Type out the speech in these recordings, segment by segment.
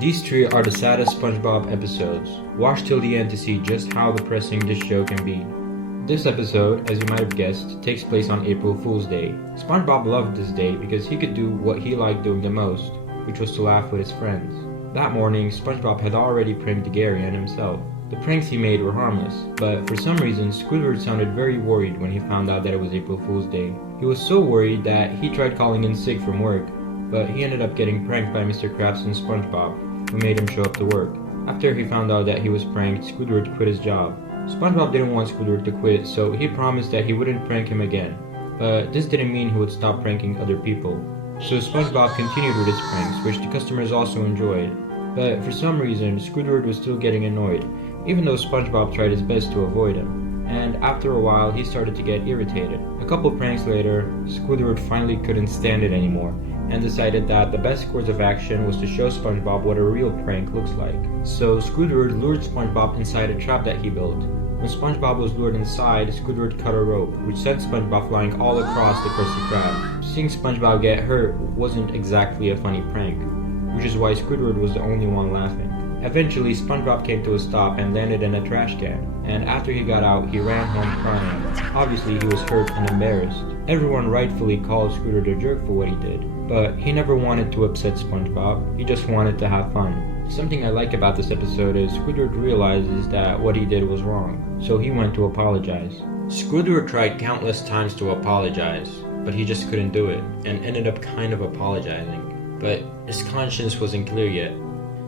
These three are the saddest SpongeBob episodes. Watch till the end to see just how depressing this show can be. This episode, as you might have guessed, takes place on April Fool's Day. SpongeBob loved this day because he could do what he liked doing the most, which was to laugh with his friends. That morning, SpongeBob had already pranked Gary and himself. The pranks he made were harmless, but for some reason, Squidward sounded very worried when he found out that it was April Fool's Day. He was so worried that he tried calling in sick from work, but he ended up getting pranked by Mr. Krabs and SpongeBob, who made him show up to work. After he found out that he was pranked, Squidward quit his job. SpongeBob didn't want Squidward to quit, so he promised that he wouldn't prank him again. But this didn't mean he would stop pranking other people. So SpongeBob continued with his pranks, which the customers also enjoyed. But for some reason, Squidward was still getting annoyed, even though SpongeBob tried his best to avoid him. And after a while, he started to get irritated. A couple pranks later, Squidward finally couldn't stand it anymore, and decided that the best course of action was to show SpongeBob what a real prank looks like. So Squidward lured SpongeBob inside a trap that he built. When SpongeBob was lured inside, Squidward cut a rope, which sent SpongeBob flying all across the Krusty Krab. Seeing SpongeBob get hurt wasn't exactly a funny prank, which is why Squidward was the only one laughing. Eventually, SpongeBob came to a stop and landed in a trash can, and after he got out, he ran home crying. Obviously, he was hurt and embarrassed. Everyone rightfully called Squidward a jerk for what he did, but he never wanted to upset SpongeBob, he just wanted to have fun. Something I like about this episode is Squidward realizes that what he did was wrong, so he went to apologize. Squidward tried countless times to apologize, but he just couldn't do it, and ended up kind of apologizing. But his conscience wasn't clear yet.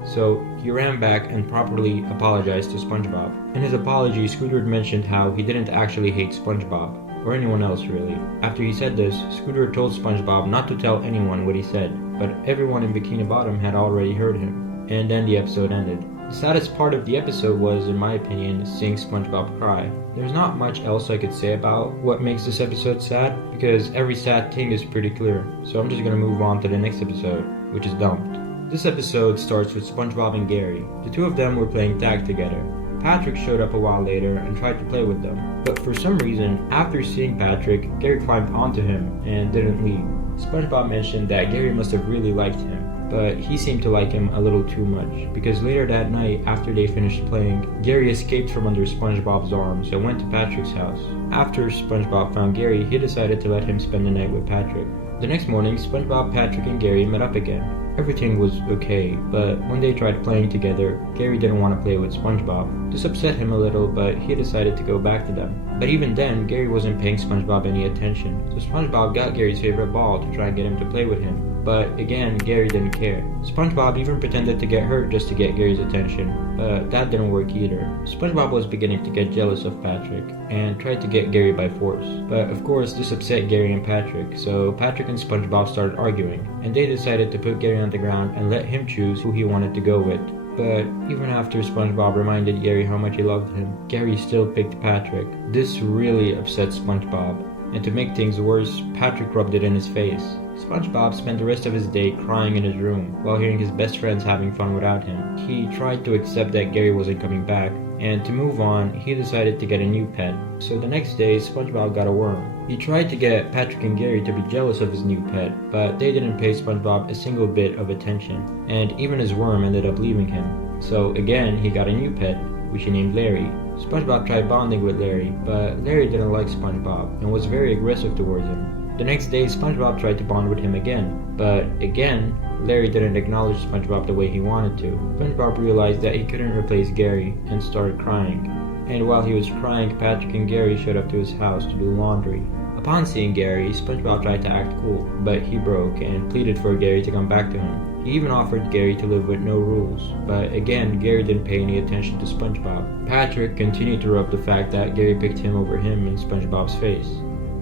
So he ran back and properly apologized to SpongeBob. In his apology, Squidward mentioned how he didn't actually hate SpongeBob, or anyone else really. After he said this, Squidward told SpongeBob not to tell anyone what he said, but everyone in Bikini Bottom had already heard him. And then the episode ended. The saddest part of the episode was, in my opinion, seeing SpongeBob cry. There's not much else I could say about what makes this episode sad, because every sad thing is pretty clear. So I'm just gonna move on to the next episode, which is Dumped. This episode starts with SpongeBob and Gary. The two of them were playing tag together. Patrick showed up a while later and tried to play with them. But for some reason, after seeing Patrick, Gary climbed onto him and didn't leave. SpongeBob mentioned that Gary must have really liked him, but he seemed to like him a little too much, because later that night, after they finished playing, Gary escaped from under SpongeBob's arms and went to Patrick's house. After SpongeBob found Gary, he decided to let him spend the night with Patrick. The next morning, SpongeBob, Patrick, and Gary met up again. Everything was okay, but when they tried playing together, Gary didn't want to play with SpongeBob. This upset him a little, but he decided to go back to them. But even then, Gary wasn't paying SpongeBob any attention, so SpongeBob got Gary's favorite ball to try and get him to play with him. But again, Gary didn't care. SpongeBob even pretended to get hurt just to get Gary's attention, but that didn't work either. SpongeBob was beginning to get jealous of Patrick, and tried to get Gary by force. But of course, this upset Gary and Patrick, so Patrick and SpongeBob started arguing, and they decided to put Gary on the ground and let him choose who he wanted to go with. But even after SpongeBob reminded Gary how much he loved him, Gary still picked Patrick. This really upset SpongeBob, and to make things worse, Patrick rubbed it in his face. SpongeBob spent the rest of his day crying in his room while hearing his best friends having fun without him. He tried to accept that Gary wasn't coming back, and to move on, he decided to get a new pet. So the next day, SpongeBob got a worm. He tried to get Patrick and Gary to be jealous of his new pet, but they didn't pay SpongeBob a single bit of attention, and even his worm ended up leaving him. So again, he got a new pet, which he named Larry. SpongeBob tried bonding with Larry, but Larry didn't like SpongeBob and was very aggressive towards him. The next day, SpongeBob tried to bond with him again, but again, Larry didn't acknowledge SpongeBob the way he wanted to. SpongeBob realized that he couldn't replace Gary and started crying. And while he was crying, Patrick and Gary showed up to his house to do laundry. Upon seeing Gary, SpongeBob tried to act cool, but he broke and pleaded for Gary to come back to him. He even offered Gary to live with no rules, but again, Gary didn't pay any attention to SpongeBob. Patrick continued to rub the fact that Gary picked him over him in SpongeBob's face.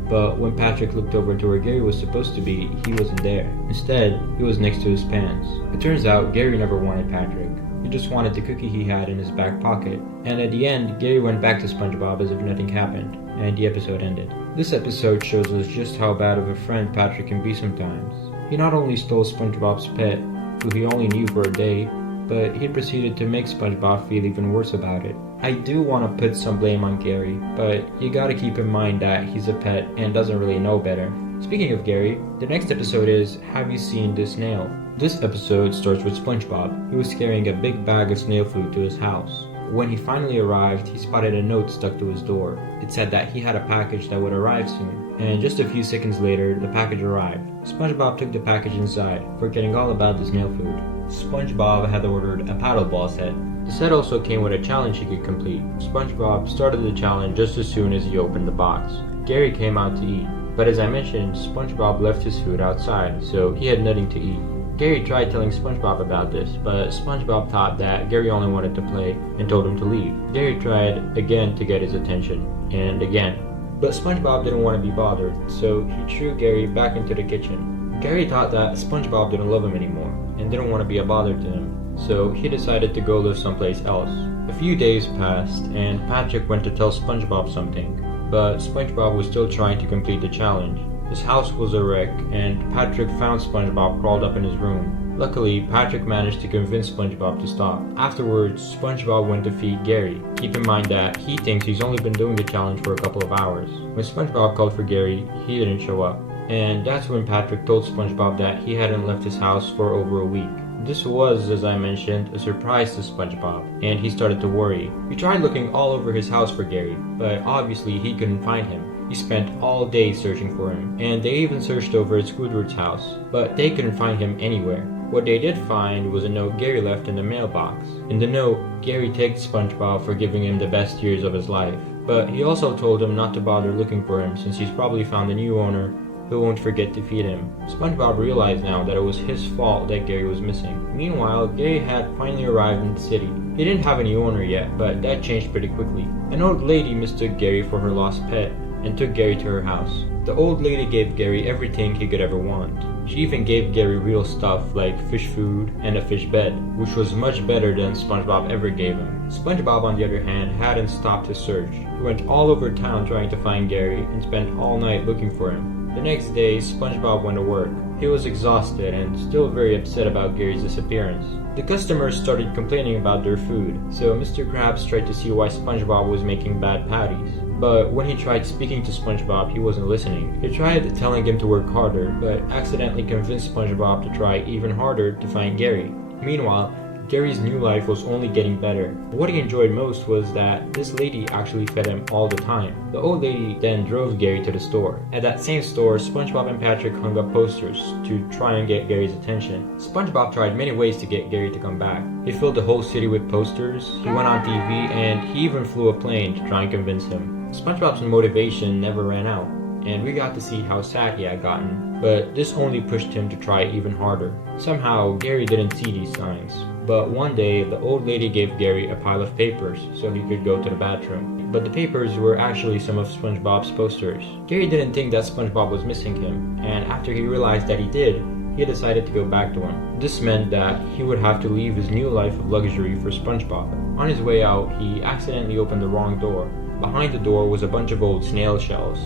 But when Patrick looked over to where Gary was supposed to be, he wasn't there. Instead, he was next to his pants. It turns out Gary never wanted Patrick. He just wanted the cookie he had in his back pocket. And at the end, Gary went back to SpongeBob as if nothing happened, and the episode ended. This episode shows us just how bad of a friend Patrick can be sometimes. He not only stole SpongeBob's pet, who he only knew for a day, but he proceeded to make SpongeBob feel even worse about it. I do want to put some blame on Gary, but you gotta keep in mind that he's a pet and doesn't really know better. Speaking of Gary, the next episode is Have You Seen This Nail? This episode starts with SpongeBob. He was carrying a big bag of snail food to his house. When he finally arrived, he spotted a note stuck to his door. It said that he had a package that would arrive soon, and just a few seconds later, the package arrived. SpongeBob took the package inside, forgetting all about the snail food. SpongeBob had ordered a paddle ball set. The set also came with a challenge he could complete. SpongeBob started the challenge just as soon as he opened the box. Gary came out to eat, but as I mentioned, SpongeBob left his food outside, so he had nothing to eat. Gary tried telling SpongeBob about this, but SpongeBob thought that Gary only wanted to play and told him to leave. Gary tried again to get his attention, and again. But SpongeBob didn't want to be bothered, so he threw Gary back into the kitchen. Gary thought that SpongeBob didn't love him anymore, and didn't want to be a bother to him, so he decided to go live someplace else. A few days passed, and Patrick went to tell SpongeBob something, but SpongeBob was still trying to complete the challenge. His house was a wreck, and Patrick found SpongeBob crawled up in his room. Luckily, Patrick managed to convince SpongeBob to stop. Afterwards, SpongeBob went to feed Gary. Keep in mind that he thinks he's only been doing the challenge for a couple of hours. When SpongeBob called for Gary, he didn't show up. And that's when Patrick told SpongeBob that he hadn't left his house for over a week. This was, as I mentioned, a surprise to SpongeBob, and he started to worry. He tried looking all over his house for Gary, but obviously he couldn't find him. He spent all day searching for him, and they even searched over at Squidward's house, but they couldn't find him anywhere. What they did find was a note Gary left in the mailbox. In the note, Gary thanked SpongeBob for giving him the best years of his life, but he also told him not to bother looking for him since he's probably found a new owner who won't forget to feed him. SpongeBob realized now that it was his fault that Gary was missing. Meanwhile, Gary had finally arrived in the city. He didn't have a new owner yet, but that changed pretty quickly. An old lady mistook Gary for her lost pet and took Gary to her house. The old lady gave Gary everything he could ever want. She even gave Gary real stuff like fish food and a fish bed, which was much better than SpongeBob ever gave him. SpongeBob, on the other hand, hadn't stopped his search. He went all over town trying to find Gary and spent all night looking for him. The next day, SpongeBob went to work. He was exhausted and still very upset about Gary's disappearance. The customers started complaining about their food, so Mr. Krabs tried to see why SpongeBob was making bad patties. But when he tried speaking to SpongeBob, he wasn't listening. He tried telling him to work harder, but accidentally convinced SpongeBob to try even harder to find Gary. Meanwhile, Gary's new life was only getting better. What he enjoyed most was that this lady actually fed him all the time. The old lady then drove Gary to the store. At that same store, SpongeBob and Patrick hung up posters to try and get Gary's attention. SpongeBob tried many ways to get Gary to come back. He filled the whole city with posters, he went on TV, and he even flew a plane to try and convince him. SpongeBob's motivation never ran out, and we got to see how sad he had gotten, but this only pushed him to try even harder. Somehow, Gary didn't see these signs, but one day, the old lady gave Gary a pile of papers so he could go to the bathroom. But the papers were actually some of SpongeBob's posters. Gary didn't think that SpongeBob was missing him, and after he realized that he did, he decided to go back to him. This meant that he would have to leave his new life of luxury for SpongeBob. On his way out, he accidentally opened the wrong door. Behind the door was a bunch of old snail shells.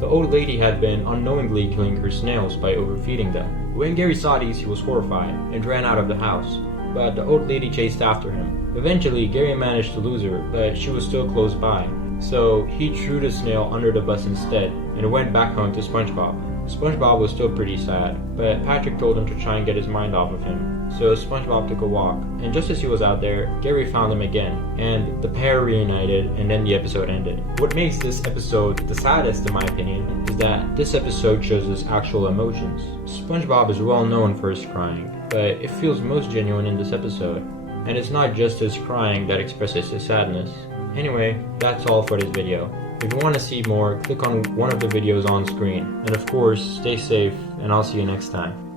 The old lady had been unknowingly killing her snails by overfeeding them. When Gary saw these, he was horrified and ran out of the house, but the old lady chased after him. Eventually, Gary managed to lose her, but she was still close by. So he threw the snail under the bus instead and went back home to SpongeBob. SpongeBob was still pretty sad, but Patrick told him to try and get his mind off of him. So SpongeBob took a walk, and just as he was out there, Gary found him again, and the pair reunited, and then the episode ended. What makes this episode the saddest, in my opinion, is that this episode shows us actual emotions. SpongeBob is well known for his crying, but it feels most genuine in this episode, and it's not just his crying that expresses his sadness. Anyway, that's all for this video. If you want to see more, click on one of the videos on screen, and of course, stay safe, and I'll see you next time.